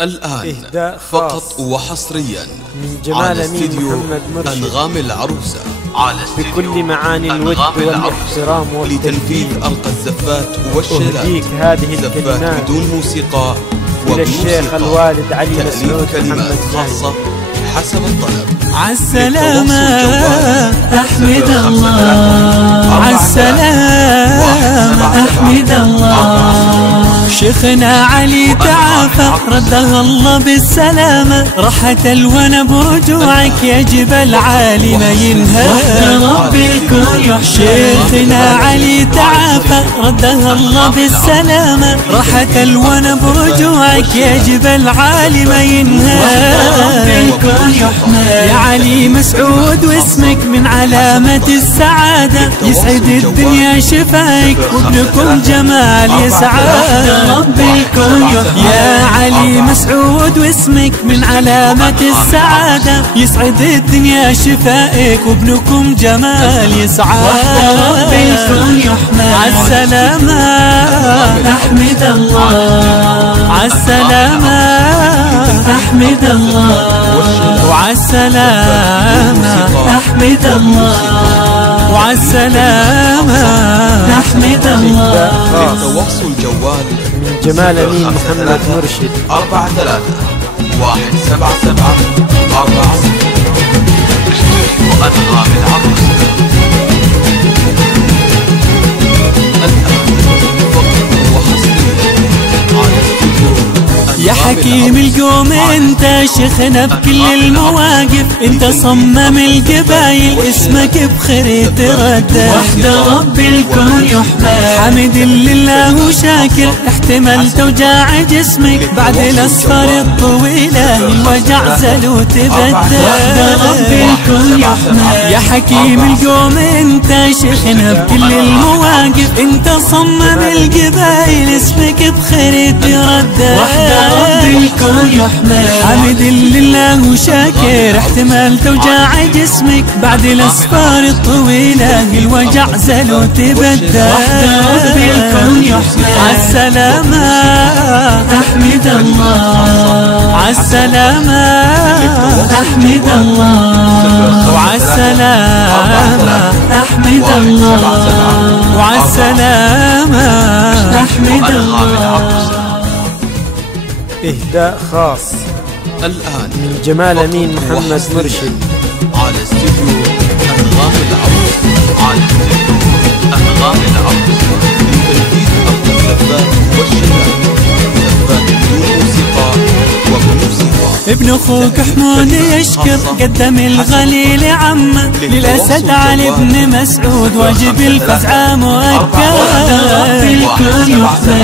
الآن فقط وحصريا من جمال أمين محمد مرشد أنغام العروسة بكل معاني الود والاحترام لتنفيذ أرقى الزفات والشلال. أهديك هذه الكلمات بدون موسيقى إلى الشيخ الوالد علي مسعود كلمات خاصة حسب الطلب. عالسلامة أحمد الله، عالسلامة أحمد الله. شيخنا علي تعافى ردها الله بالسلامة، راحة الونا برجوعك يا جبل عالي ما ينهار ربي الكون يحشى. شيخنا علي تعافى ردها الله بالسلامة، راحة الونا برجوعك يا جبل عالي ما ينهار. يا علي مسعود واسمك من علامة السعادة، يسعد الدنيا شفاك وابنكم جمال يسعد ربي الكون يحمى. يا علي مسعود واسمك من علامة السعادة، يسعد الدنيا شفائك وابنكم جمال يسعد ربي الكون يحمى. عالسلامة أحمد الله، عالسلامة أحمد الله، وعالسلامة أحمد الله، وعالسلامة أحمد الله. تواصل جوال من جمال أمين محمد مرشد 43-177-40. استوديو أنغام العروسة. يا حكيم القوم انت شيخنا بكل المواقف، انت صمم القبايل اسمك بخير يتردد. وحده ربي الكون يحمى، حمد لله وشاكر، احتملت وجاع جسمك بعد الاسفار الطويله الوجع زل وتبدل. وحده ربي الكون يحمى، يا حكيم القوم انت شيخنا بكل المواقف، انت صمم القبايل اسمك بخير يتردد. ربي الكون يحمى، حمد لله وشاكر، احتملت وجاع جسمك بعد الاسفار الطويله الوجع زل وتبدل. ربي الكون يحمى. عالسلامة أحمد الله، عالسلامة أحمد الله، وعالسلامة أحمد الله، وعالسلامة أحمد الله. إهداء خاص الآن من جمال أمين محمد مرشد على استوديو أنغام العروسة. على استوديو أنغام العروسة لتنفيذ أرقى الزفات والشلال. زفات بدون موسيقى وبموسيقى. ابن اخوك حمود يشكر قدم الغليل عمه، للاسد علي بن مسعود واجب الفزعه مؤكد.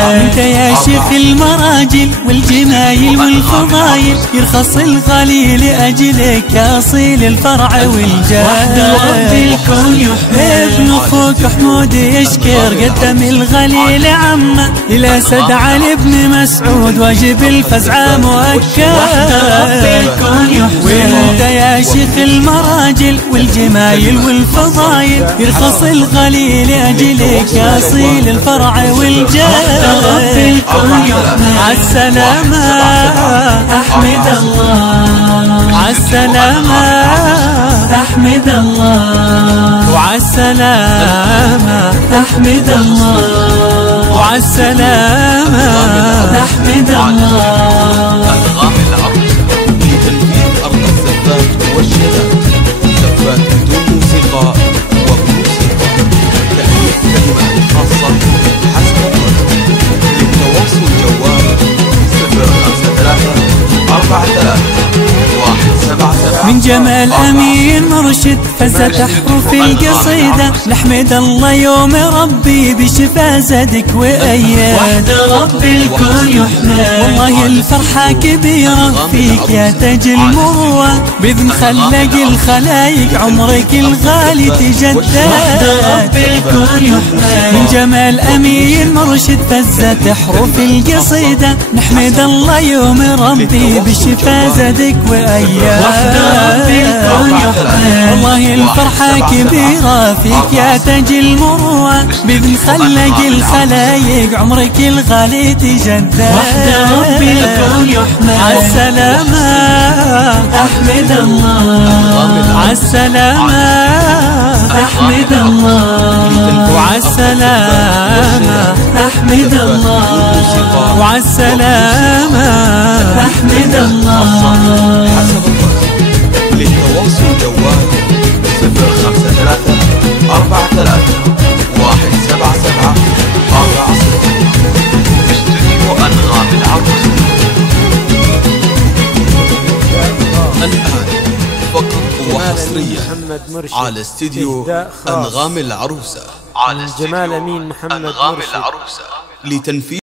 انت يا شيخ المراجل والجمايل والفضايل، يرخص الغليل لاجلك يا اصيل الفرع والجاه. ابن اخوك حمود يشكر قدم الغليل عمه، للاسد علي بن مسعود واجب الفزعه مؤكد. وانت يا شيخ المراجل والجمايل والفضايل، يرخص الغليل لاجلك يا اصيل الفرع والجاه. عالسلامة أحمد الله، عالسلامة أحمد الله، وعالسلامة أحمد الله، وعالسلامة أحمد الله. أنغام العروسة لتنفيذ أرقى الزفات والشلال. زفات بدون موسيقى وبموسيقى. تأليف كلمات خاصة حسب الطلب. للتواصل جوال 053-43-177. من جمال أمين مرشد فزت أحرف القصيدة، نحمد الله يوم ربي بشفا زادك وأيد. وحده ربي الكون يحمى، والله الفرحة كبيرة فيك يا تاج المروة، بإذن خلق الخلايق عمرك الغالي تجدد. وحده ربي الكون يحمى، من جمال أمين مرشد فزت أحرف القصيدة، نحمد الله يوم ربي بشفا زادك وأيد. ربي الكون يحمد. والله الفرحة كبيرة فيك يا تاج المروة، بإذن خلق الخلايق عمرك الغالي تجدد. وحده ربي الكون يحمد. عالسلامة أحمد الله، عالسلامة أحمد الله، وعالسلامة أحمد الله، وعالسلامة أحمد الله. للتواصل جوال 053 43 177 40. استوديو أنغام العروسة. الآن فقط وحصريا على استوديو أنغام العروسة. جمال أمين محمد مرشد لتنفيذ